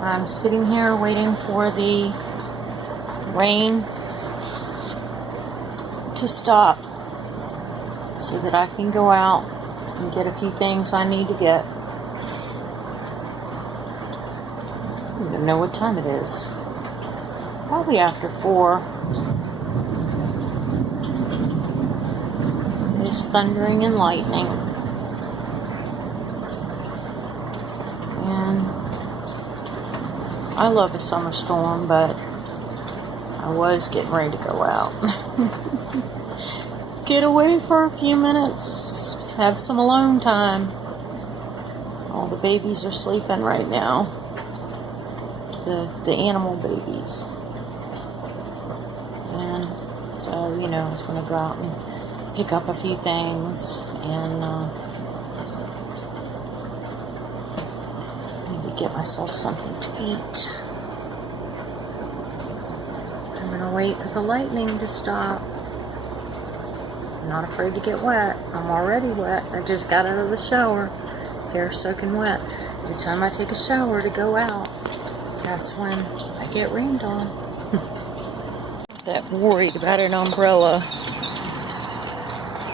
I'm sitting here waiting for the rain to stop so that I can go out and get a few things I need to get. I don't even know what time it is. Probably after 4. It's thundering and lightning. And I love a summer storm, but I was getting ready to go out. Let's get away for a few minutes. Have some alone time. All the babies are sleeping right now. The animal babies. And so, you know, I was going to go out and pick up a few things and maybe get myself something to eat. I'm going to wait for the lightning to stop. I'm not afraid to get wet. I'm already wet. I just got out of the shower. Hair soaking wet. Every time I take a shower to go out, that's when I get rained on. That worried about an umbrella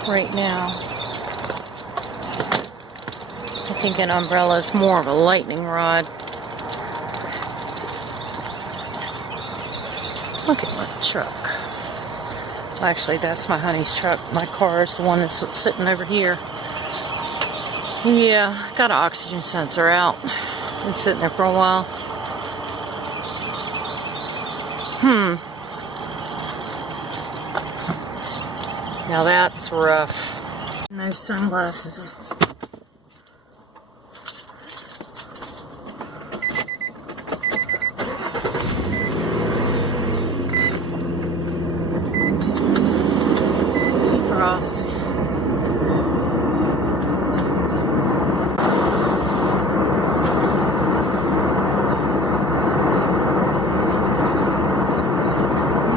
right now. I think an umbrella is more of a lightning rod. Look at my truck. Actually, that's my honey's truck. My car is the one that's sitting over here. Yeah, got an oxygen sensor out. Been sitting there for a while. Now that's rough. No sunglasses. Frost.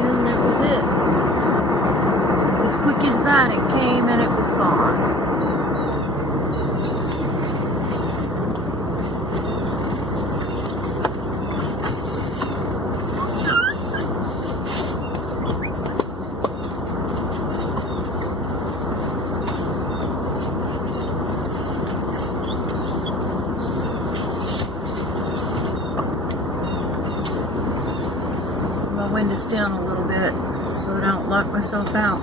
And that was it. As quick as that, it came and it was gone. My window's down a little bit so I don't lock myself out.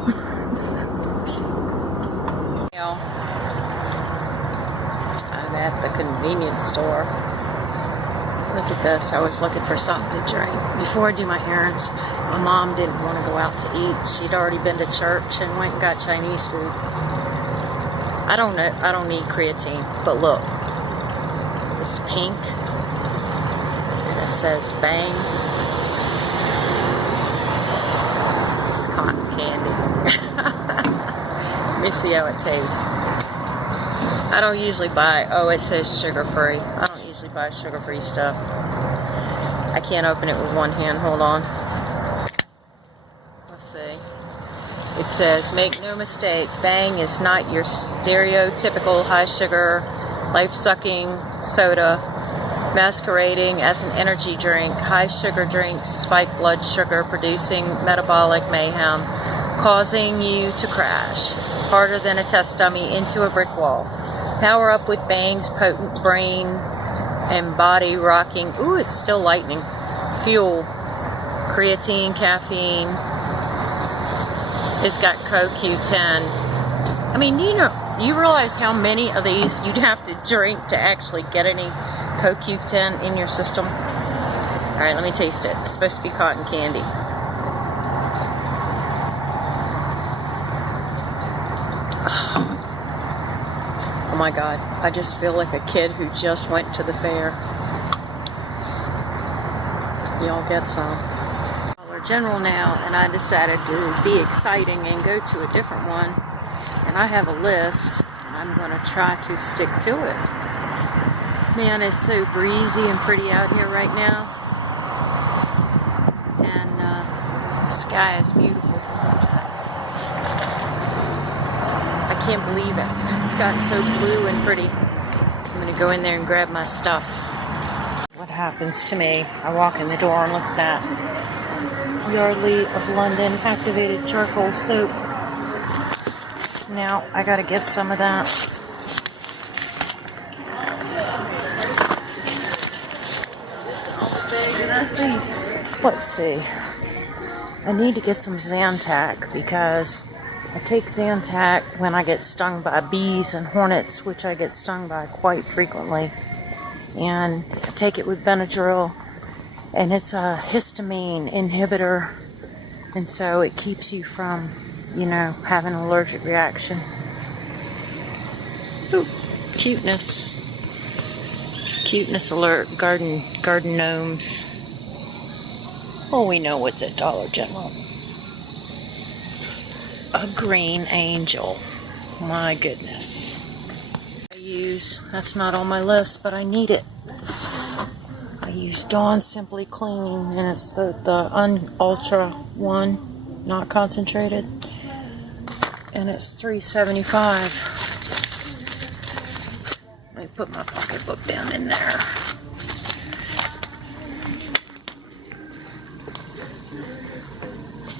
I'm at the convenience store. Look at this. I was looking for something to drink. Before I do my errands, my mom didn't want to go out to eat. She'd already been to church and went and got Chinese food. I don't need creatine, but look. It's pink. And it says Bang. It's cotton candy. Let me see how it tastes. I don't usually buy, oh, it says sugar-free. I don't usually buy sugar-free stuff. I can't open it with one hand. Hold on. Let's see. It says, make no mistake, Bang is not your stereotypical high-sugar, life-sucking soda masquerading as an energy drink. High-sugar drinks spike blood sugar, producing metabolic mayhem, causing you to crash harder than a test dummy into a brick wall. Power up with Bang's potent brain and body rocking. Ooh, it's still lightning. Fuel. Creatine, caffeine. It's got CoQ10. I mean, you realize how many of these you'd have to drink to actually get any CoQ10 in your system? Alright, let me taste it. It's supposed to be cotton candy. Oh my God, I just feel like a kid who just went to the fair. Y'all get some. Dollar General now, and I decided to be exciting and go to a different one. And I have a list, and I'm going to try to stick to it. Man, it's so breezy and pretty out here right now. And the sky is beautiful. I can't believe it. It's gotten so blue and pretty. I'm going to go in there and grab my stuff. What happens to me. I walk in the door and look at that. Yardley of London activated charcoal soap. Now I gotta get some of that. Let's see. I need to get some Zantac because I take Zantac when I get stung by bees and hornets, which I get stung by quite frequently. And I take it with Benadryl, and it's a histamine inhibitor, and so it keeps you from, you know, having an allergic reaction. Ooh, cuteness. Cuteness alert, garden gnomes. Oh, we know what's at Dollar General. A green angel. My goodness. That's not on my list, but I need it. I use Dawn Simply Clean, and it's the Ultra one, not concentrated, and it's $3.75. Let me put my pocketbook down in there.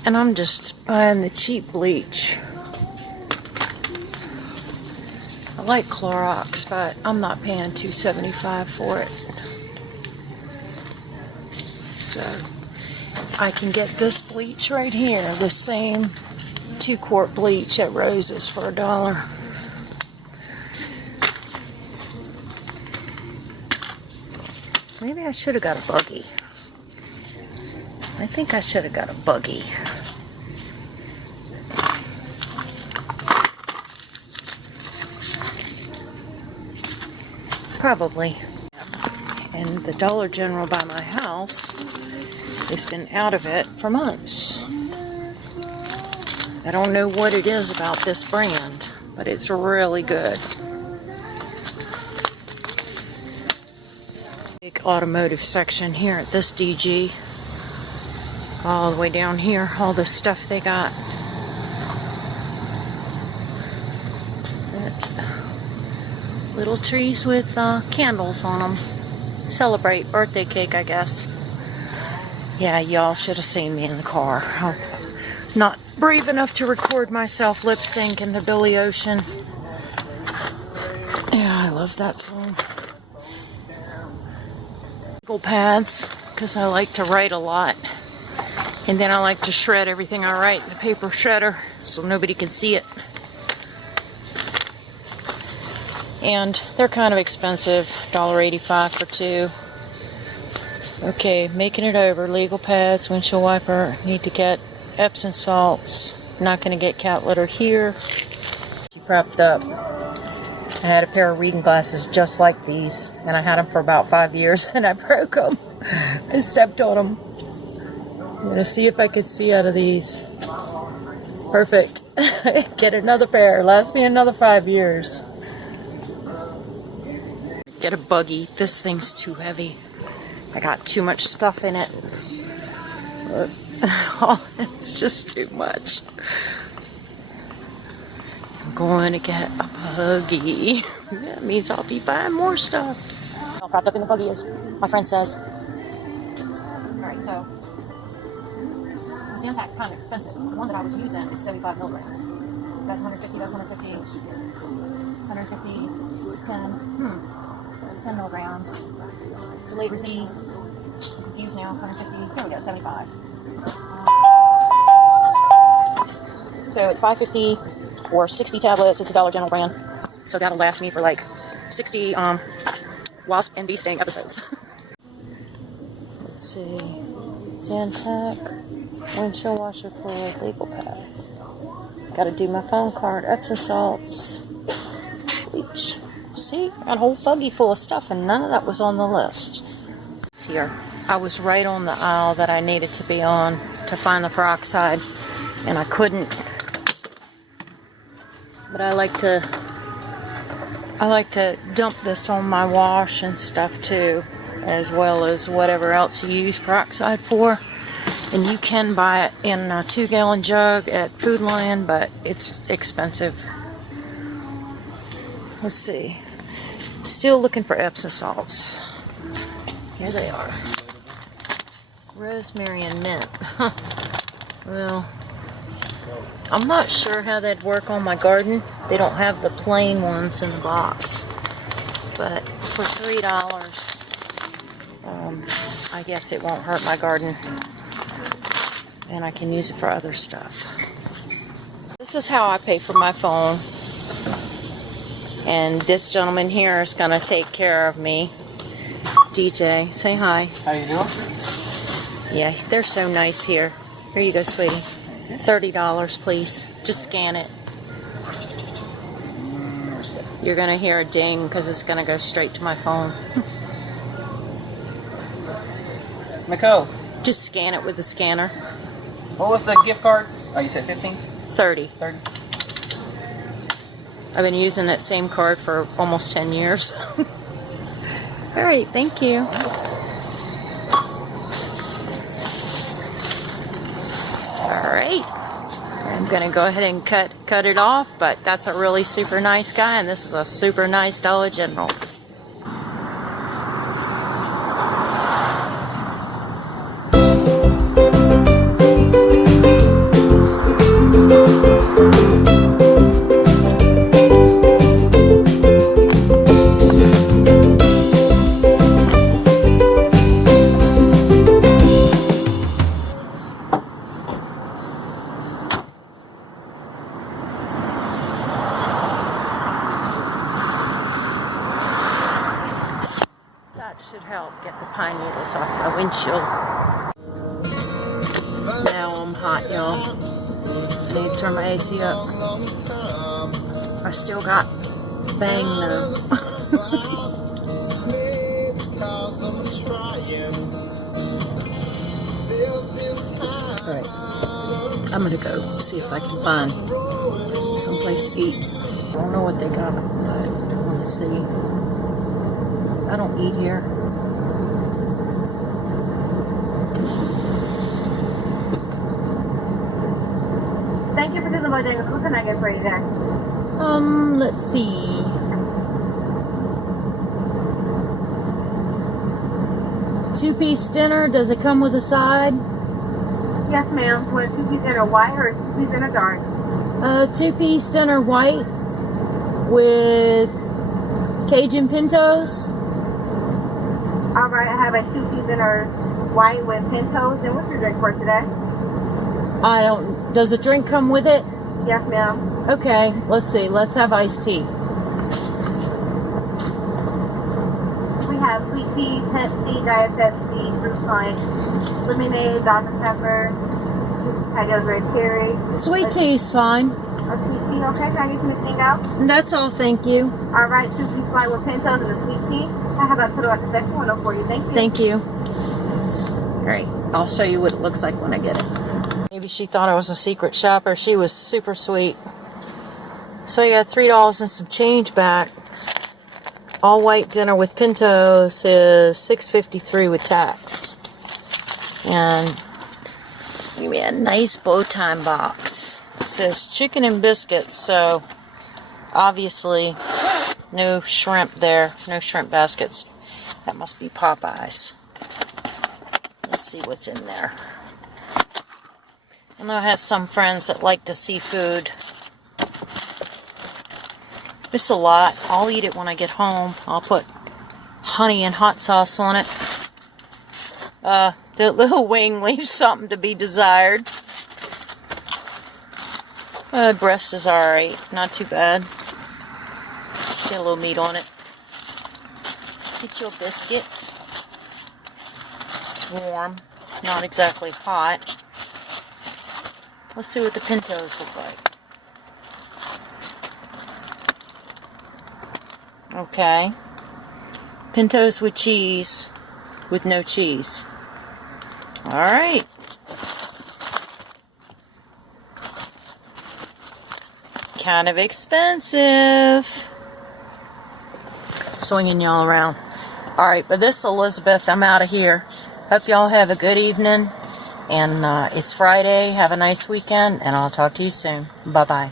And I'm just buying the cheap bleach. I like Clorox, but I'm not paying $2.75 for it. So I can get this bleach right here, the same 2-quart bleach at Rose's for $1. Maybe I should have got a buggy. I think I should have got a buggy. Probably. And the Dollar General by my house has been out of it for months. I don't know what it is about this brand, but it's really good. Big automotive section here at this DG. All the way down here, all the stuff they got. Little trees with candles on them. Celebrate birthday cake, I guess. Yeah, y'all should have seen me in the car. I'm not brave enough to record myself lip syncing to Billy Ocean. Yeah, I love that song. Legal pads, because I like to write a lot. And then I like to shred everything I write in the paper shredder so nobody can see it. And they're kind of expensive, $1.85 for 2. Okay, making it over. Legal pads, windshield wiper. Need to get Epsom salts. Not going to get cat litter here. She prepped up. I had a pair of reading glasses just like these, and I had them for about 5 years, and I broke them. I stepped on them. I'm going to see if I could see out of these. Perfect. Get another pair. Last me another 5 years. Get a buggy. This thing's too heavy. I got too much stuff in it. Oh, it's just too much. I'm going to get a buggy. That means I'll be buying more stuff. How propped up in the buggy is, my friend says. Alright, so the Zantac's kind of expensive. The one that I was using is 75 milligrams. That's 150, that's 150. 150, 10 milligrams. Delayed release. I'm confused now. 150. Here we go. 75. So it's 550 or 60 tablets. It's a Dollar General brand. So that'll last me for like 60 wasp and bee sting episodes. Let's see. Zantac, windshield washer fluid, legal pads. Got to do my phone card, Epsom salts, bleach. See, got a whole buggy full of stuff, and none of that was on the list. It's here. I was right on the aisle that I needed to be on to find the peroxide, and I couldn't. But I like to dump this on my wash and stuff too, as well as whatever else you use peroxide for. And you can buy it in a 2-gallon jug at Food Lion, but it's expensive. Let's see. Still looking for Epsom salts. Here they are. Rosemary and mint. Well, I'm not sure how that'd work on my garden. They don't have the plain ones in the box. But for $3, I guess it won't hurt my garden. And I can use it for other stuff. This is how I pay for my phone. And this gentleman here is going to take care of me. DJ, say hi. How you doing? Yeah, they're so nice here. Here you go, sweetie. $30, please. Just scan it. You're going to hear a ding because it's going to go straight to my phone. Nicole, Just scan it with the scanner. what was the gift card? Oh, you said 15? 30. 30? I've been using that same card for almost 10 years. All right, thank you. All right. I'm going to go ahead and cut it off, but that's a really super nice guy, and this is a super nice Dollar General. Should help get the pine needles off my windshield. Now I'm hot, y'all. Need to turn my AC up. I still got bang though. Alright. I'm gonna go see if I can find someplace to eat. I don't know what they got, but I want to see. I don't eat here. Thank you for doing the Bojangles. What can I get for you there? Let's see. Two-piece dinner. Does it come with a side? Yes, ma'am. Want a two-piece dinner white or a two-piece dinner dark? Two-piece dinner white with Cajun pintos. All right, I have a two-piece dinner white with pintos. And what's your drink for today? I don't. Does the drink come with it? Yes, ma'am. Okay. Let's see. Let's have iced tea. We have sweet tea, Pepsi, Diet Pepsi, fruit punch, lemonade, Dr. Pepper, Tiger's red cherry. Sweet tea's fine. A sweet tea, okay? Can I get you anything else? That's all. Thank you. All right, two-piece white with pintos and a sweet tea. I have that put on the second window for you. Thank you. Thank you. Great. I'll show you what it looks like when I get it. Maybe she thought I was a secret shopper. She was super sweet. So I got $3 and some change back. All white dinner with pintos is $6.53 with tax. And give me a nice bow tie box. It says chicken and biscuits, so obviously no shrimp there, no shrimp baskets. That must be Popeyes. Let's see what's in there. I know I have some friends that like the seafood. It's a lot. I'll eat it when I get home. I'll put honey and hot sauce on it. The little wing leaves something to be desired. Breast is alright. Not too bad. Get a little meat on it. Get you a biscuit. It's warm. Not exactly hot. Let's see what the pintos look like. Okay. Pintos with cheese, with no cheese. Alright. Kind of expensive. Swinging y'all around. Alright, but this is Elizabeth. I'm out of here. Hope y'all have a good evening. And it's Friday. Have a nice weekend. And I'll talk to you soon. Bye-bye.